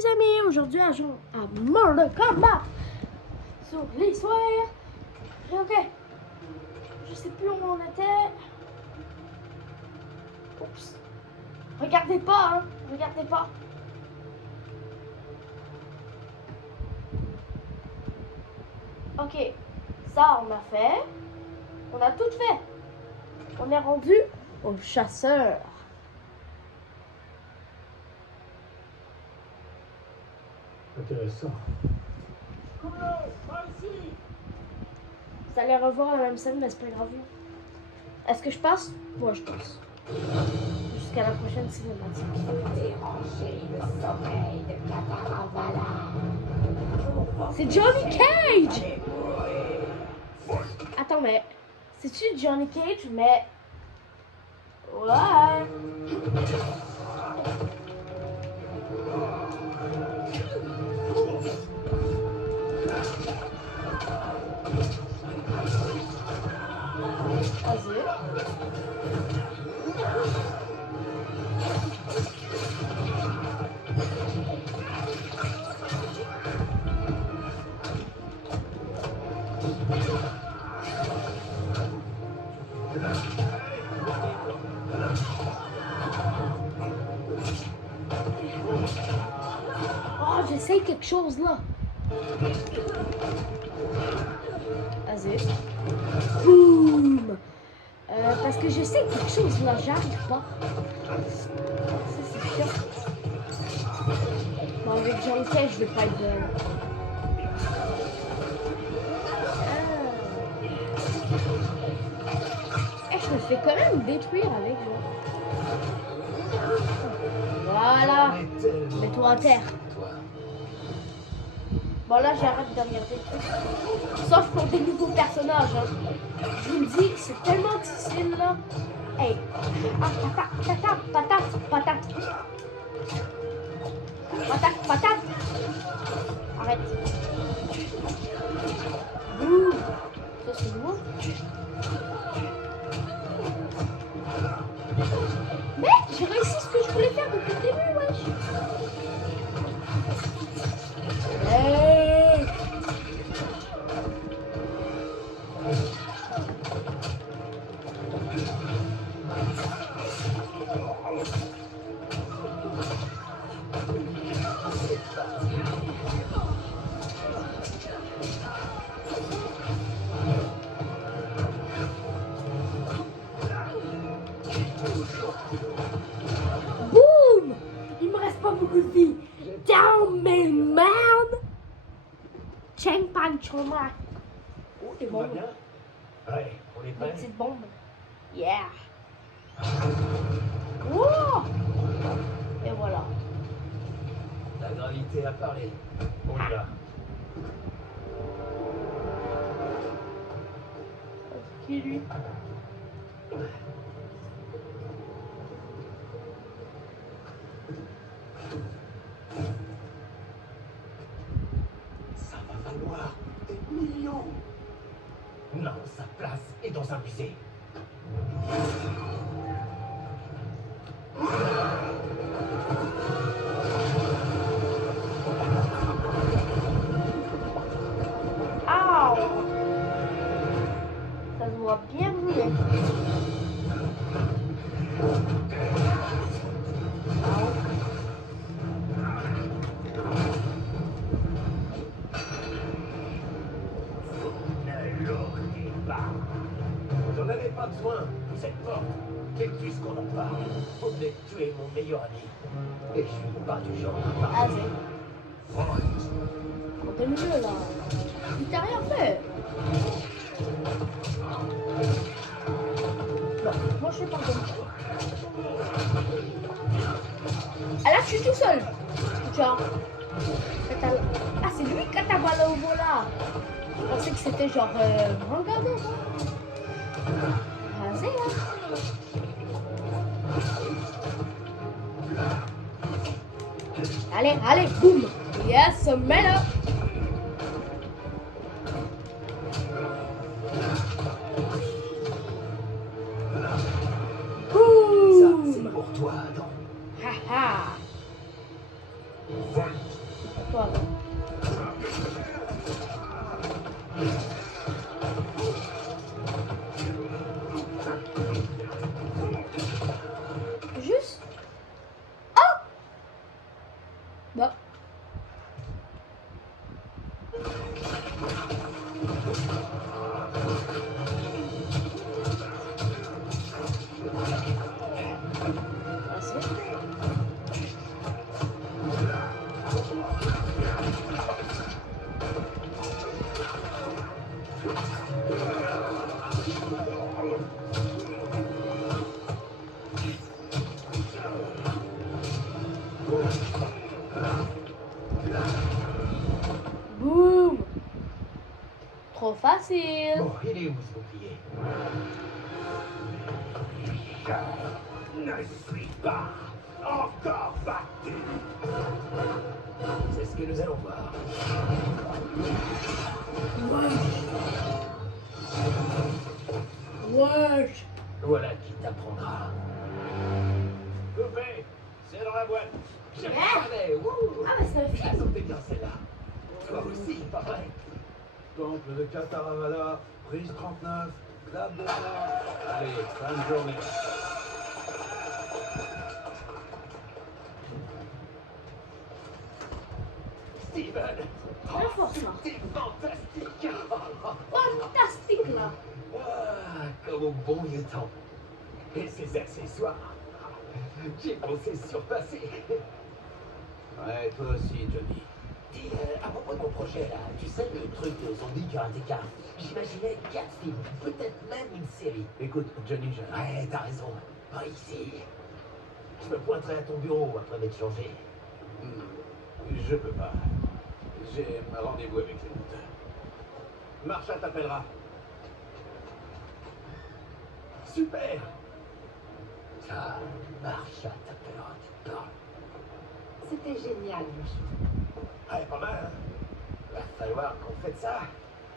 Les amis, aujourd'hui on joue à Mortal Kombat sur l'histoire. Ok, je sais plus où on était. Oups. Regardez pas, hein, regardez pas. Ok, ça on a fait. On a tout fait. On est rendu au chasseur. Intéressant. Vous allez revoir la même scène, mais c'est pas grave. Est-ce que je passe? Ouais, je passe. Jusqu'à la prochaine cinématique. C'est Johnny Cage! Attends, mais... C'est-tu Johnny Cage, mais... Ouais! Vas-y. Oh, j'essaye quelque chose là. Vas-y. Boum! Parce que j'essaie quelque chose là, j'arrive pas. Ça c'est chiant. Bon, avec Johnny Cage, je vais pas être bonne. Je me fais quand même détruire avec genre. Voilà. Mets-toi à terre. Bon là j'arrête de regarder le truc. Sauf pour des nouveaux personnages. Hein. Je vous le dis, c'est tellement difficile là. Hey. Ah, patate. Patate. Arrête. Ouh. Ça c'est nouveau. Mais j'ai réussi ce que je voulais faire depuis le début, wesh. Hey. Boum! Il me reste pas beaucoup de vie. Down, my man! Cheng Pan Choma. Oh, des bombes. Ouais, on est Des prêts. petites bombes. Yeah! Wow! Et voilà. La gravité a parlé. On y va. Qui lui? Ça va valoir des millions. Non, sa place est dans un musée. Ow! Ça se voit bien brûler. Ne l'auriez pas. J'en avais pas besoin de cette porte. Mais puisqu'on en parle, vous venez de tuer mon meilleur ami. Et je suis pas du genre à parler. Vas-y. On t'aime mieux là. Il t'a rien fait. Non, moi je suis pas comme ça. Ah là, je suis tout seul. Genre. Ah, c'est lui Katabala au là. Je pensais que c'était genre. Regardez ça. Vas-y, hein. Allez, boum. Yes, mets-le. Ça, c'est pour toi, Adam. Ha ha. Fight. toi là. Juste. Ah! Bah. Boum! Trop facile. Bon, il est où ce bouclier? Je ne suis pas encore battu. C'est ce que nous allons voir. Wesh. Voilà qui t'apprendra. Coupé, c'est dans la boîte. Je le savais, wouh! Ah, mais c'est un Je la film. sentais bien celle-là. Toi aussi, pas vrai? Temple de Kataravada, prise 39, date de mort. Allez, fin de journée. Steven! Très fort, ça. T'es fantastique! Fantastique là. Ah, comme au bon vieux temps. Et ces accessoires, j'ai pensé surpasser. Ouais, toi aussi, Johnny. Dis, à propos de mon projet là, tu sais le truc de zombie karatéka, j'imaginais 4 films, peut-être même une série. Écoute, Johnny, Ouais, t'as raison, pas ici. Je me pointerai à ton bureau après m'être changé. je peux pas. J'ai un rendez-vous avec les monteurs. Marsha t'appellera. Super! Ah, Marsha t'appellera, tu parles. C'était génial, le show. Ouais, pas mal, hein? Va falloir qu'on fête ça.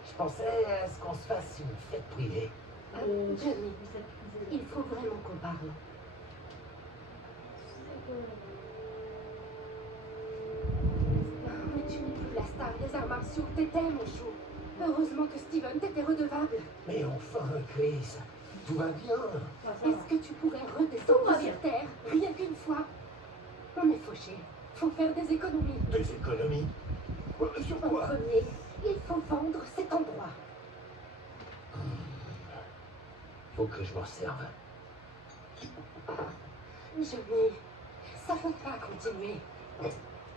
Je pensais à ce qu'on se fasse une fête privée. Johnny, il faut vraiment qu'on parle. Mais tu n'es plus la star des arts martiaux, t'étais mon chou. Heureusement que Steven t'était redevable. Mais enfin, Chris, tout va bien. Est-ce que tu pourrais Tout va redescendre bien. sur Terre, rien qu'une fois? On est fauchés. Faut faire des économies. Des économies? Sur En quoi? premier, il faut vendre cet endroit. Faut que je m'en serve. Johnny, ça peut pas continuer.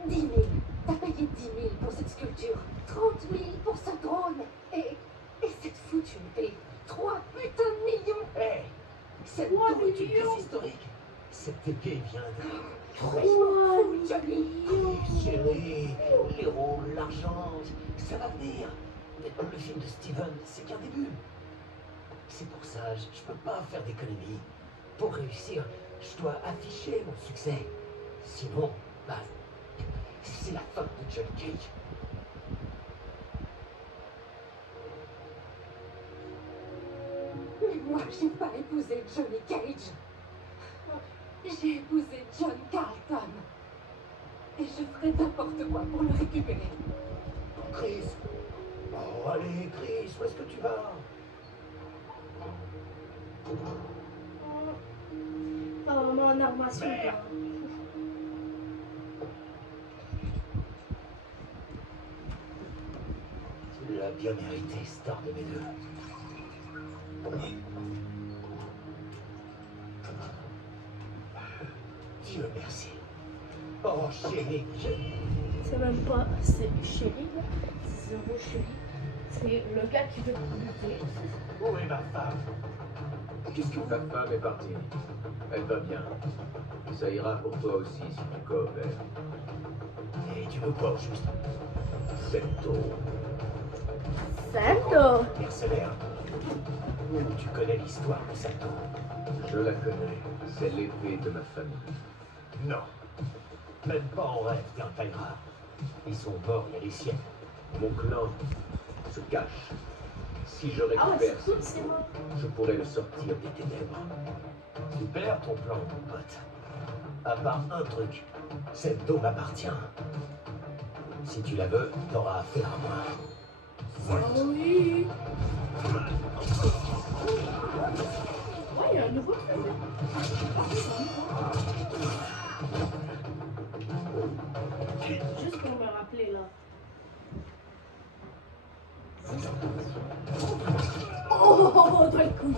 10 000. T'as payé 10 000 pour cette sculpture. 30 000 pour ce drone. Et cette foutue épée. 3 putains de millions. Hé! Cette 3 tour est une millions. pièce historique. Cette épée vient de... Je m'en fous, Johnny. Chérie, les rôles, l'argent, ça va venir. Le film de Steven, c'est qu'un début. C'est pour ça, je peux pas faire d'économie. Pour réussir, je dois afficher mon succès. Sinon, bah, c'est la fin de Johnny Cage. Mais moi, j'ai pas épousé Johnny Cage. J'ai épousé John Carlton. Et je ferai n'importe quoi pour le récupérer. Chris. Oh, allez, Chris, où est-ce que tu vas? Pas vraiment en armation. Merde. Tu l'as bien mérité, star de mes deux. Dieu merci. Oh, chérie, C'est même pas. C'est chéri là. C'est zéro chéri. C'est le gars qui veut te buter. où est ma femme? Qu'est-ce que ta femme est partie? Elle va bien. Ça ira pour toi aussi si tu coopères. Et tu veux quoi au juste? Septo. Santo. Mercenaire? Ou tu connais l'histoire de Sato? Je la connais. C'est l'épée de ma famille. Non. Même pas en rêve, t'es un Taira. Ils sont morts il y a des siècles. Mon clan se cache. Si je Ah ouais, récupère c'est cool, ce c'est moi. je pourrais le sortir des ténèbres. Super ton plan, mon pote. À part un truc, cette dos m'appartient. Si Si tu la veux, t'auras affaire à moi. Ah oui. Ouais, il y a un nouveau truc. Juste pour me rappeler là. Oh, toi le coup.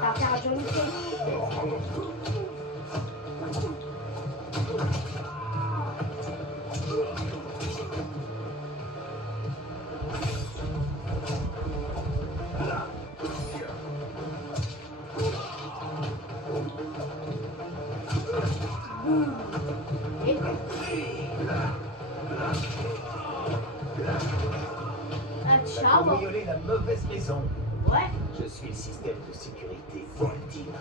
T'as fait un Johnny Cage. Ah, ciao. Cambrioler la mauvaise maison. Ouais. Je suis le système de sécurité Voltine.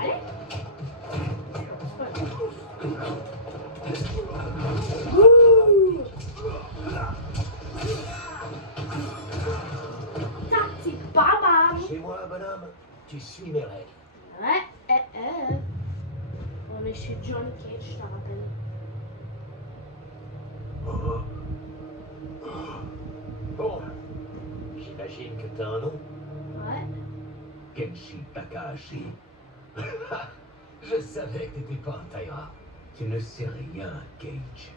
Allez. Ouh. Tactique pas mal. Chez moi, bonhomme, tu suis mes règles. Ouais, On est chez Johnny Cage, je t'en rappelle. Bon, j'imagine que t'as un nom. Ouais. Kenshi Takahashi. Je savais que t'étais pas un Taira. Tu ne sais rien, Cage.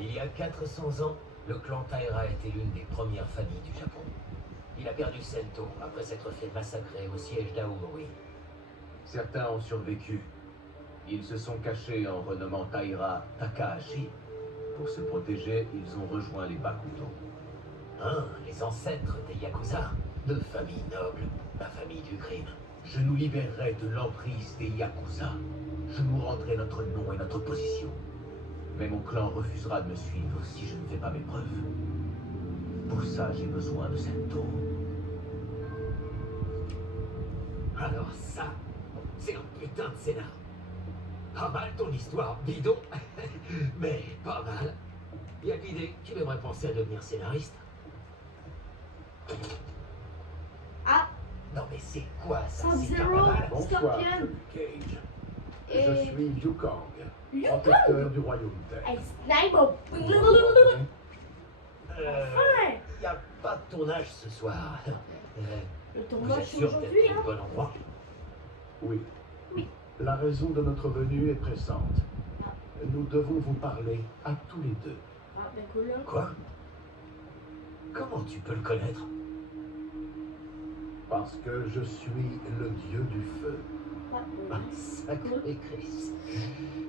Il y a 400 ans, le clan Taira était l'une des premières familles du Japon. Il a perdu Sento après s'être fait massacrer au siège d'Aomori. Certains ont survécu. Ils se sont cachés en renommant Taira Takahashi. Pour se protéger, ils ont rejoint les Bakuto. Hein, les ancêtres des Yakuza. Deux familles nobles, la famille du crime. Je nous libérerai de l'emprise des Yakuza. Je nous rendrai notre nom et notre position. Mais mon clan refusera de me suivre si je ne fais pas mes preuves. Pour ça, j'ai besoin de Sento. Alors ça, c'est un putain de scénar. Pas mal ton histoire, bidon. Mais pas mal. Y a l'idée, tu devrais penser à devenir scénariste. Ah, Non mais c'est quoi ça? C'est Sub-Zero. pas mal. Bonsoir, Scorpion. Cage. Et- Je suis Liu Kang, Liu protecteur du royaume Terre. Hey, sniper. Enfin. Y a pas de tournage ce soir. Le Vous tournage êtes c'est sûr d'être aujourd'hui, au hein. bon endroit? Oui. Oui. La raison de notre venue est pressante. Nous devons vous parler à tous les deux. Ah, ben cool, hein. Quoi? Comment tu peux le connaître? Parce que je suis le dieu du feu. Ah, Ah, ouais. sacré Chris.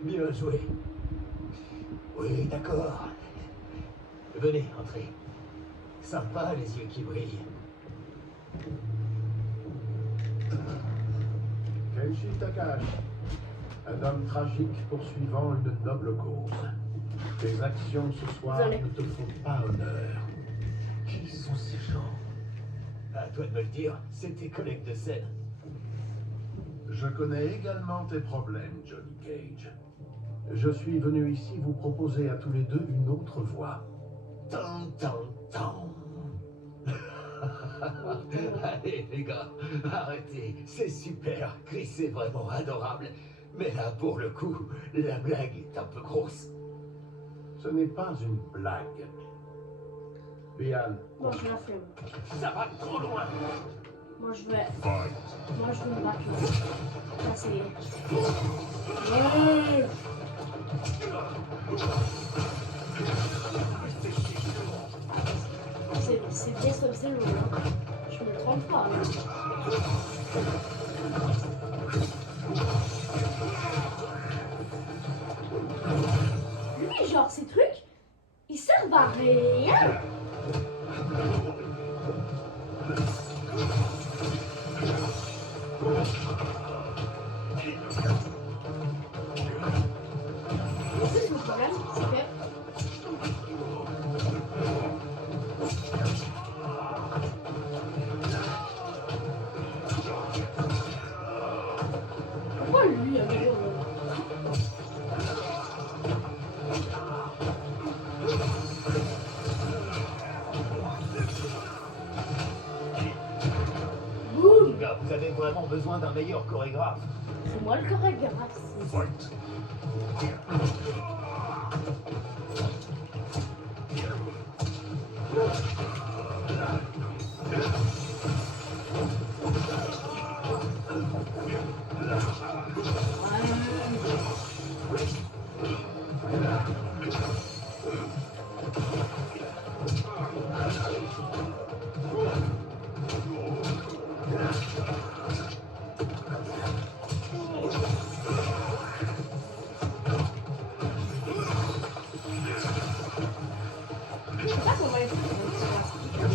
Bien joué. Oui, d'accord. Venez, entrez. Sympa, les yeux qui brillent. Kenshi Takahashi, un homme tragique poursuivant une noble cause. Tes actions ce soir Désolé. ne te font pas honneur. Qui sont ces gens? À toi de me le dire, c'est tes collègues de scène. Je connais également tes problèmes, Johnny Cage. Je suis venu ici vous proposer à tous les deux une autre voie. Tant, tant, tant. Allez, les gars, arrêtez. C'est super. Chris est vraiment adorable. Mais là, pour le coup, la blague est un peu grosse. Ce n'est pas une blague. Bian, Moi, je la fais. Ça va trop loin. Moi, je vais. Moi, je vais me battre là. Ça, c'est. Ouais. C'est bien Sub-Zero, là. Je me trompe pas, là. Lui, genre, ces trucs, ils servent à rien. C'est le problème, c'est que vraiment besoin d'un meilleur chorégraphe. C'est moi le chorégraphe. Fight. Je sais pas comment il faut.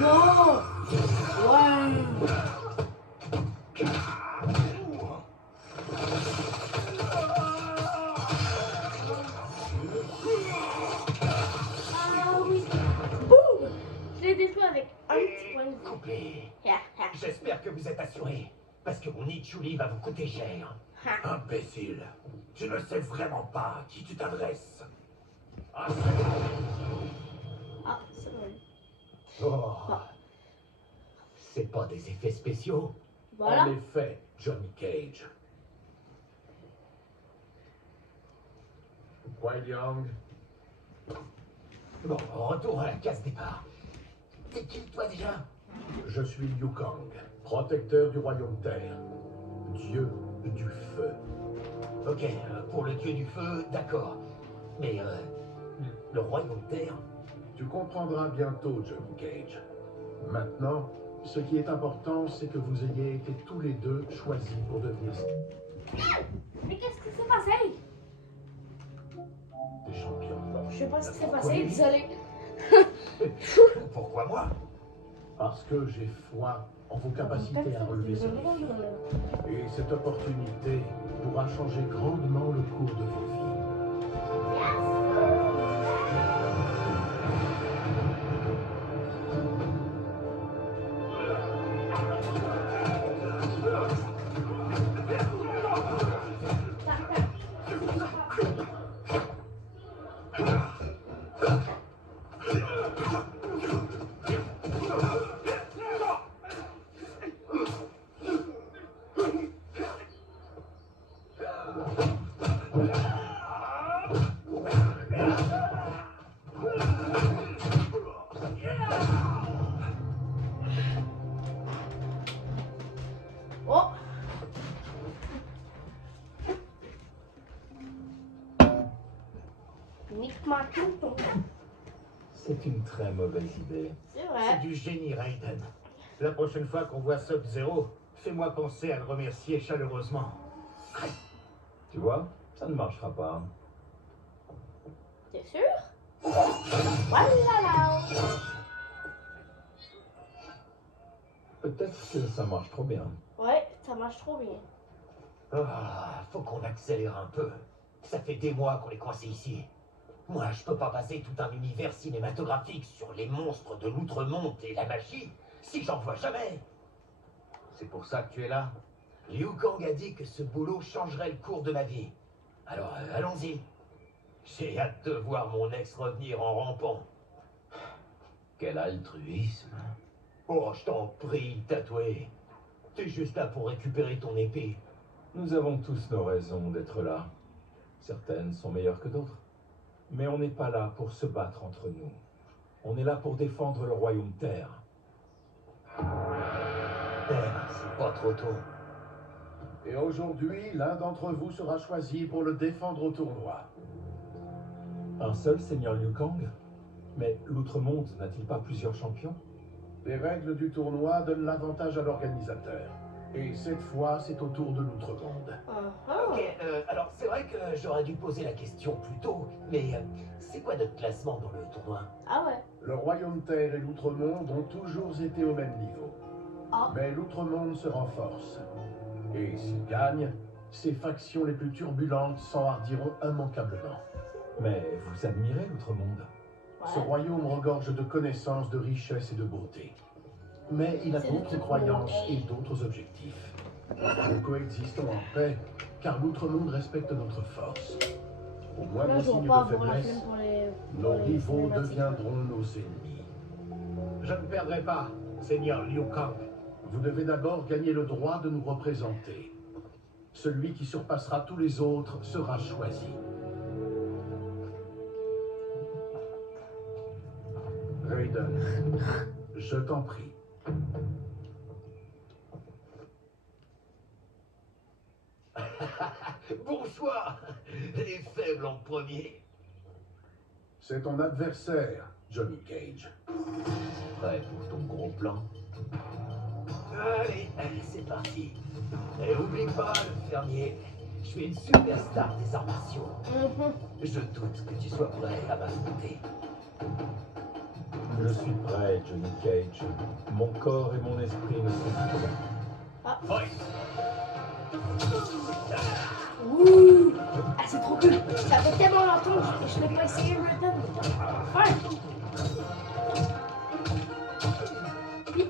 Non. Ouais. Ah oui. Boum. Je l'ai détruit avec un petit point de vie. Coupé. Ha, ha, J'espère que vous êtes assurés. Parce que mon Ichuli va vous coûter cher. ha. Imbécile. Tu ne sais vraiment pas à qui tu t'adresses. Ah, Ah, c'est vrai. Oh. C'est pas des effets spéciaux. Voilà. En effet, Johnny Cage. Kuai Liang, Bon, retour à la case départ. T'es qui, toi, déjà? je suis Liu Kang, protecteur du royaume terre, dieu du feu. Ok, pour le dieu du feu, d'accord. Mais, le royaume terre? Tu comprendras bientôt, Johnny Cage. Maintenant, ce qui est important, c'est que vous ayez été tous les deux choisis pour devenir Mais qu'est-ce qui s'est passé? des champions. Je sais pas ce qui s'est passé, désolé. Pourquoi moi? Parce que j'ai foi en vos capacités à relever ces défis. Et cette opportunité pourra changer grandement le cours de vos vies. Oh. Nique-moi tout ton. C'est une très mauvaise idée. C'est C'est vrai. du génie, Raiden. La prochaine fois qu'on voit Sub-Zero, fais-moi penser à le remercier chaleureusement. Tu vois, ça ne marchera pas. T'es sûr? Voilà là. Peut-être que ça marche trop bien. Ouais, ça marche trop bien. Ah, faut qu'on accélère un peu. Ça fait des mois qu'on est coincé ici. Moi, je peux pas passer tout un univers cinématographique sur les monstres de l'outre-monde et la magie si j'en vois jamais. C'est pour ça que tu es là. Liu Kang a dit que ce boulot changerait le cours de ma vie. Alors, allons-y. J'ai hâte de voir mon ex revenir en rampant. Quel altruisme. Oh, je t'en prie, tatoué. T'es juste là pour récupérer ton épée. Nous avons tous nos raisons d'être là. Certaines sont meilleures que d'autres. Mais on n'est pas là pour se battre entre nous. On est là pour défendre le royaume terre. C'est pas trop tôt. Et aujourd'hui, l'un d'entre vous sera choisi pour le défendre au tournoi. Un seul seigneur Liu Kang? Mais l'Outre-Monde n'a-t-il pas plusieurs champions? Les règles du tournoi donnent l'avantage à l'organisateur. Et cette fois, c'est au tour de l'Outre-Monde. Ok, alors c'est vrai que j'aurais dû poser la question plus tôt, mais c'est quoi notre classement dans le tournoi? Ah ouais. Le royaume terre et l'Outre-Monde ont toujours été au même niveau. Ah. Mais l'Outre-Monde se renforce. Et s'il gagne, ses factions les plus turbulentes s'enhardiront immanquablement. Mais vous admirez l'Outre-Monde? Ce Ouais. royaume regorge de connaissances, de richesses et de beauté. Mais il a C'est d'autres le croyances monde. et d'autres objectifs. Nous coexistons en paix, car l'outre-monde respecte notre force. Au Là, moindre je vois signe pas de avoir la faiblesse, flemme pour les. nos pour les rivaux cinématiques. deviendront nos ennemis. Je ne perdrai pas, Seigneur Liu Kang. Vous devez d'abord gagner le droit de nous représenter. Celui qui surpassera tous les autres sera choisi. Raiden, je t'en prie. Bon choix. Les faibles en premier. C'est ton adversaire, Johnny Cage. Prêt pour ton gros plan? Allez, c'est parti. Et oublie pas, le fermier, je suis une superstar des arts martiaux. Je doute que tu sois prêt à m'affronter. Je suis prêt, Johnny Cage. Mon corps et mon esprit ne sont plus prêts. Fight! Ouh. Ah, c'est trop cool. Ça fait tellement longtemps que je l'ai pas essayé, Raiden. Ouais. Puis,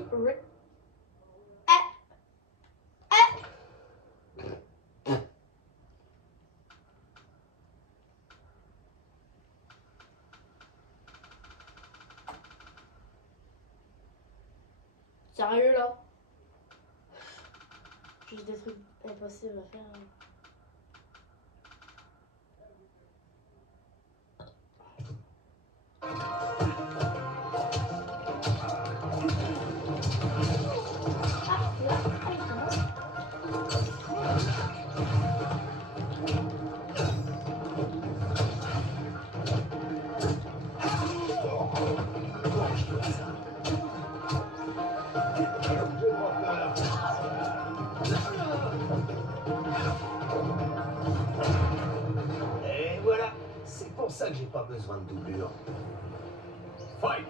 sérieux là? Juste des trucs impossibles à faire. Ah, là, il commence. Et voilà, c'est pour ça que j'ai pas besoin de doublure. Fight!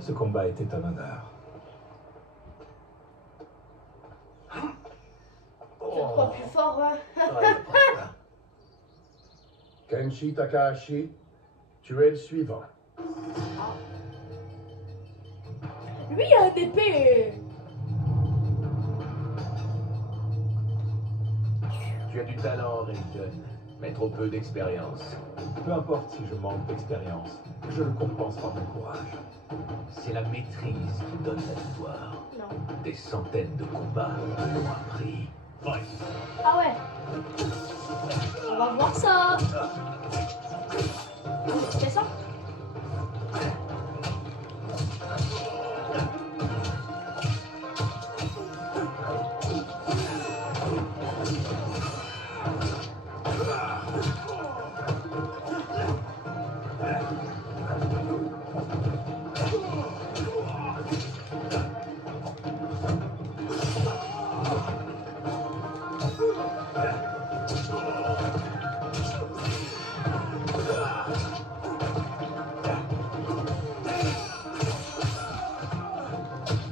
Ce combat était un honneur. C'est trop plus fort, hein. Ouais, voilà. Kenshi Takahashi, tu es le suivant. Lui, il a une épée. Tu as du talent, Raiden, mais trop peu d'expérience. Peu importe si je manque d'expérience, je le compense par mon courage. C'est la maîtrise qui donne la victoire. Non. Des centaines de combats l'ont appris. Fight! Ah ouais. On va voir ça. C'est ça?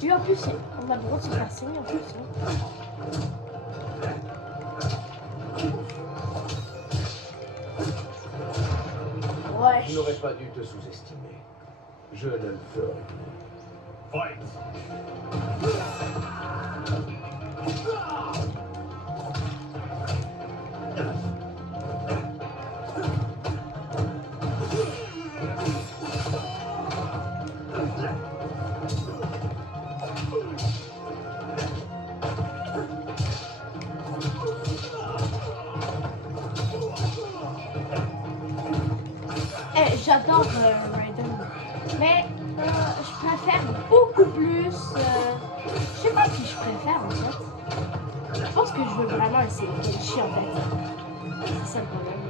Lui en plus, on a le droit de se faire saigner en plus. Hein. Ouais. Je n'aurais pas dû te sous-estimer. Je ne le ferai plus. Fight! Eh, j'adore Raiden. Mais je préfère beaucoup plus. Je sais pas qui je préfère en fait. Je pense que je veux vraiment essayer Kenshi en fait. C'est ça le problème.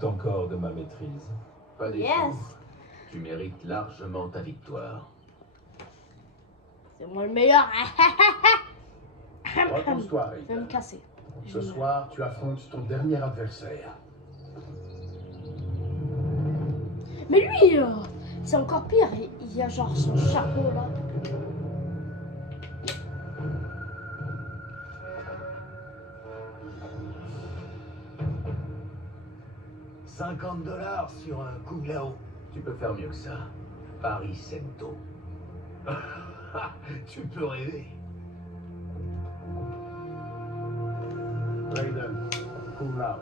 doute encore de ma maîtrise. Pas du Yes. tout. Tu mérites largement ta victoire. C'est moi le meilleur. Repose-toi, Je vais me Raiden. casser. Ce soir, tu affrontes ton dernier adversaire. Mais lui, c'est encore pire. Il y a genre son chapeau là. 50 $ sur un Kung Lao. Tu peux faire mieux que ça. Paris Sento. Tu peux rêver. Raiden, Kung Lao.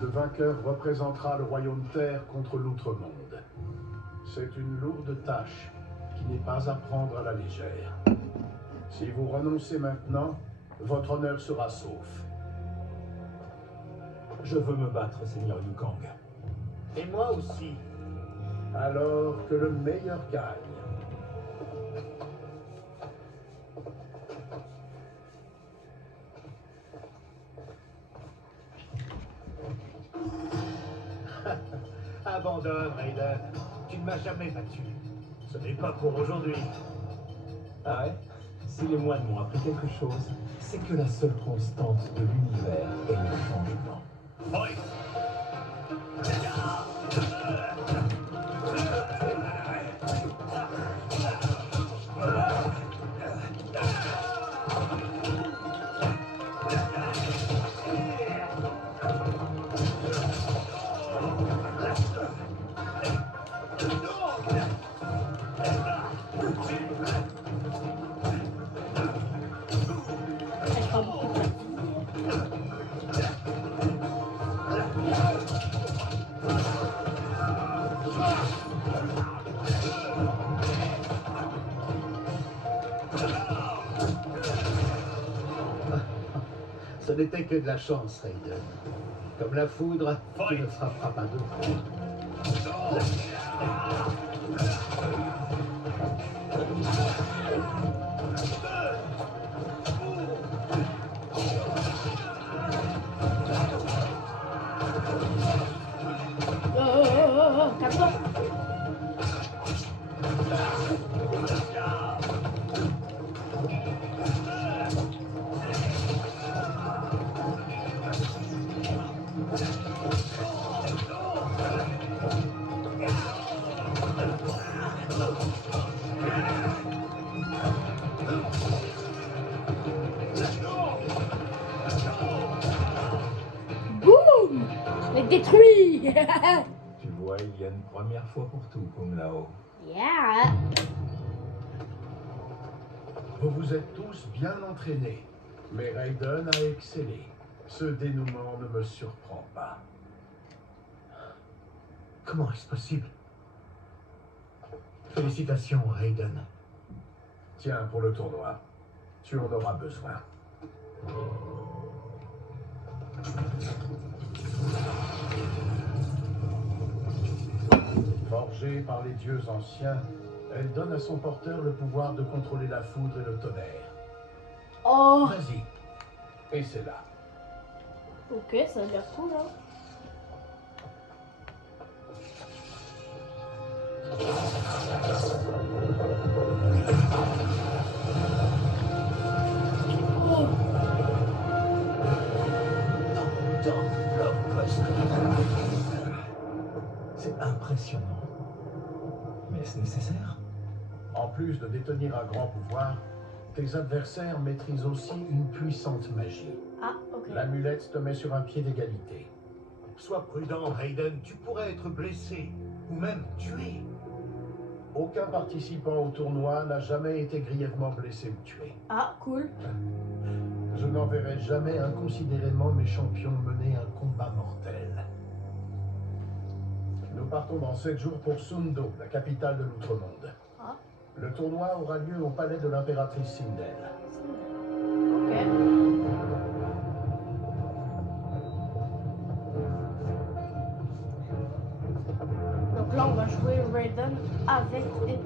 Le vainqueur représentera le royaume Terre contre l'Outre-Monde. C'est une lourde tâche qui n'est pas à prendre à la légère. Si vous renoncez maintenant, votre honneur sera sauf. Je veux me battre, Seigneur Liu Kang. Et moi aussi. Alors que le meilleur gagne. Abandonne, Raiden. Tu ne m'as jamais battu. Ce n'est pas pour aujourd'hui. Ah ouais? Si les moines m'ont appris quelque chose, c'est que la seule constante de l'univers est le changement. Oui. Je prends beaucoup de temps. Ce n'était que de la chance, Raiden. Comme la foudre, tu ne frapperas pas deux fois. Calme-toi. Boum! Je l'ai détruit! Tu vois, il y a une première fois pour tout, Kung Lao. Yeah! Vous vous êtes tous bien entraînés, mais Raiden a excellé. Ce dénouement ne me surprend pas. Comment est-ce possible? Félicitations, Raiden. Tiens, pour le tournoi, tu en auras besoin. Forgée par les dieux anciens, elle donne à son porteur le pouvoir de contrôler la foudre et le tonnerre. Oh! Vas-y. Et c'est là. Ok, ça a l'air cool, hein? Oh! C'est impressionnant. Mais est-ce nécessaire? En plus de détenir un grand pouvoir, tes adversaires maîtrisent aussi une puissante magie. Ah, ok. L'amulette te met sur un pied d'égalité. Sois prudent, Raiden. Tu pourrais être blessé. Ou même tué. Aucun participant au tournoi n'a jamais été grièvement blessé ou tué. Ah, cool. Je n'enverrai jamais inconsidérément mes champions mener un combat mortel. Nous partons dans 7 jours pour Sundo, la capitale de l'Outre-Monde. Ah. Le tournoi aura lieu au palais de l'impératrice Sindel. Ok. Donc là, on va jouer Raiden avec des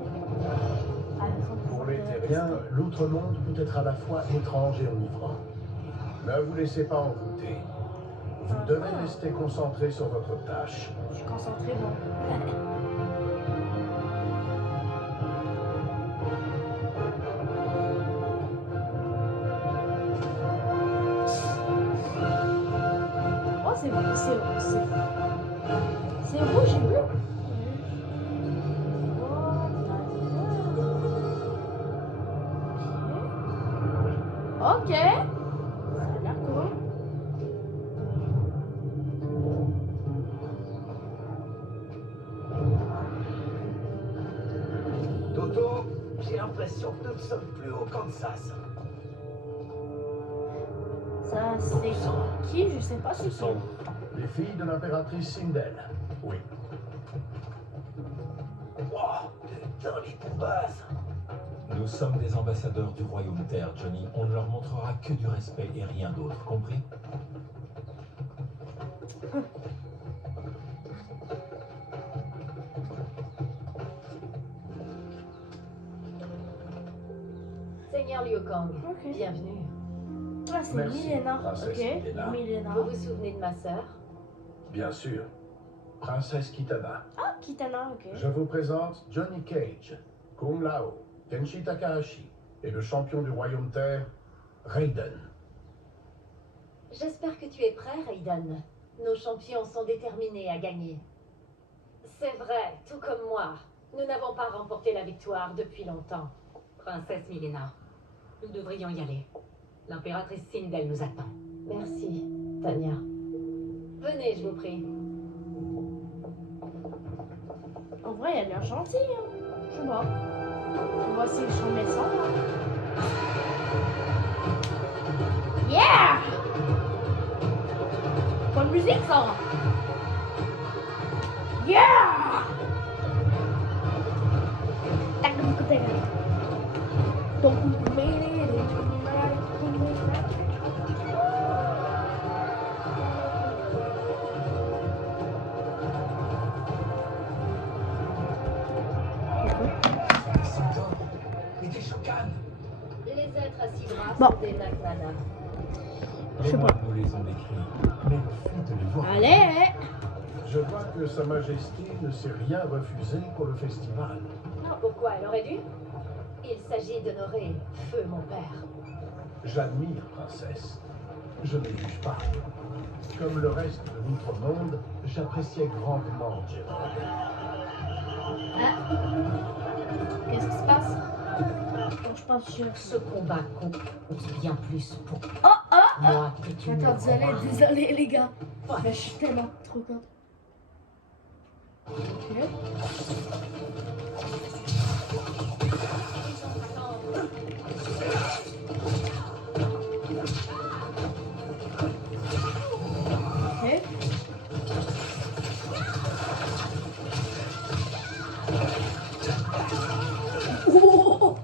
Pour les terriens, l'Outre-Monde peut être à la fois étrange et enivrant. Ne vous laissez pas envoûter. Vous devez rester concentré sur votre tâche. Je suis concentrée, bon. Oh, c'est rouge et bleu. Ok. Ça a l'air cool. Toto, j'ai l'impression que nous ne sommes plus au Kansas. Ça, c'est qui? Je sais pas Ce c'est qui. sont les filles de l'impératrice Sindel. Oui. Wow, dans les bombasses. Nous sommes des ambassadeurs du Royaume Terre, Johnny. On ne leur montrera que du respect et rien d'autre, compris? Seigneur Liu Kang, Ok. bienvenue. Ah, c'est Merci, Milena. princesse Ok. Milena. Milena. Vous vous souvenez de ma sœur? Bien sûr. Princesse Kitana. Ah, Kitana, ok. Je vous présente Johnny Cage, Kung Lao, Kenshi Takahashi et le champion du Royaume Terre, Raiden. J'espère que tu es prêt, Raiden. Nos champions sont déterminés à gagner. C'est vrai, tout comme moi. Nous n'avons pas remporté la victoire depuis longtemps. Princesse Milena, nous devrions y aller. L'impératrice Sindel nous attend. Merci, Tanya. Venez, je vous prie. En vrai, elle a l'air gentille. Hein. Je sais pas. On va essayer de changer ça. Yeah! Bonne musique, ça. Yeah! Des centaures et des Shokan. Les êtres à six bras Bon. sont des Nakmana. Je sais Les pas. moines nous les ont décrits, mais le fait de les voir... Allez! Je vois que Sa Majesté ne s'est rien refusé pour le festival. Pourquoi elle aurait dû? Il s'agit d'honorer Feu, mon père. J'admire, princesse. Je ne juge pas. Comme le reste de l'outre-monde, j'appréciais grandement Jérôme. Ah. Qu'est-ce qui se passe? Quand je pense sur... Ce combat compte bien plus pour Oh! moi que tu ne Attends, le crois. désolé les gars. Mais je suis tellement trop contente. Ok. Ok. Oh!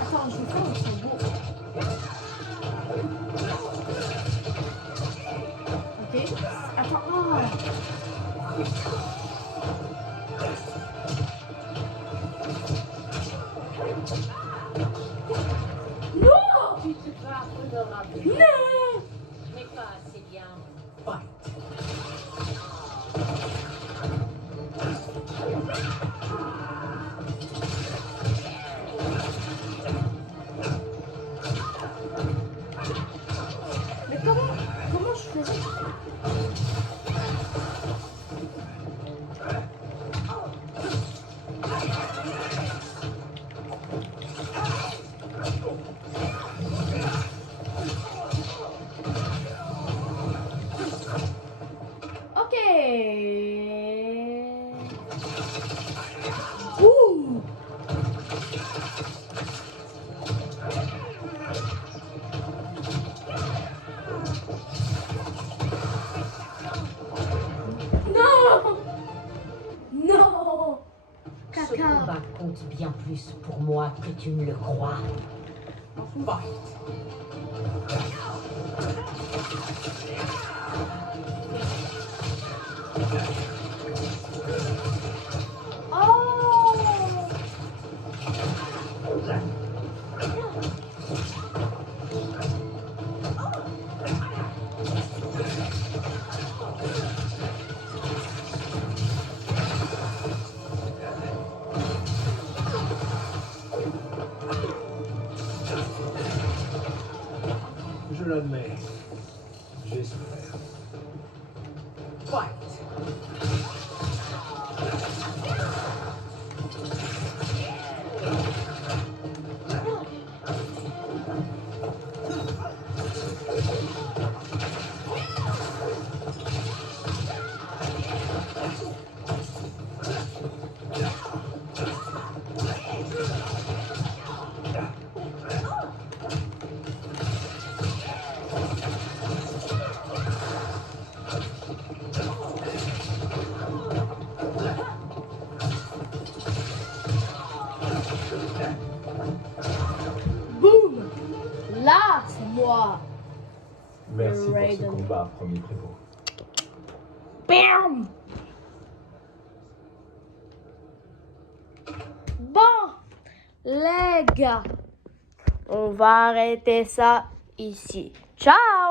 Attends, je vais faire un combo. Ok. Attends. Oh. Non! Tu te bats honorablement, Non! mais pas assez bien. Mais comment je faisais? Ok. Ouh. Non! Non! Ce Caca. combat compte bien plus pour moi que tu ne le crois. Oh! je l'admets. J'ai souffert. Fight. Boum! Là, c'est moi. Merci pour ce Raiden. combat, premier prévôt. Bam! Bon, les gars, on va arrêter ça ici. Ciao!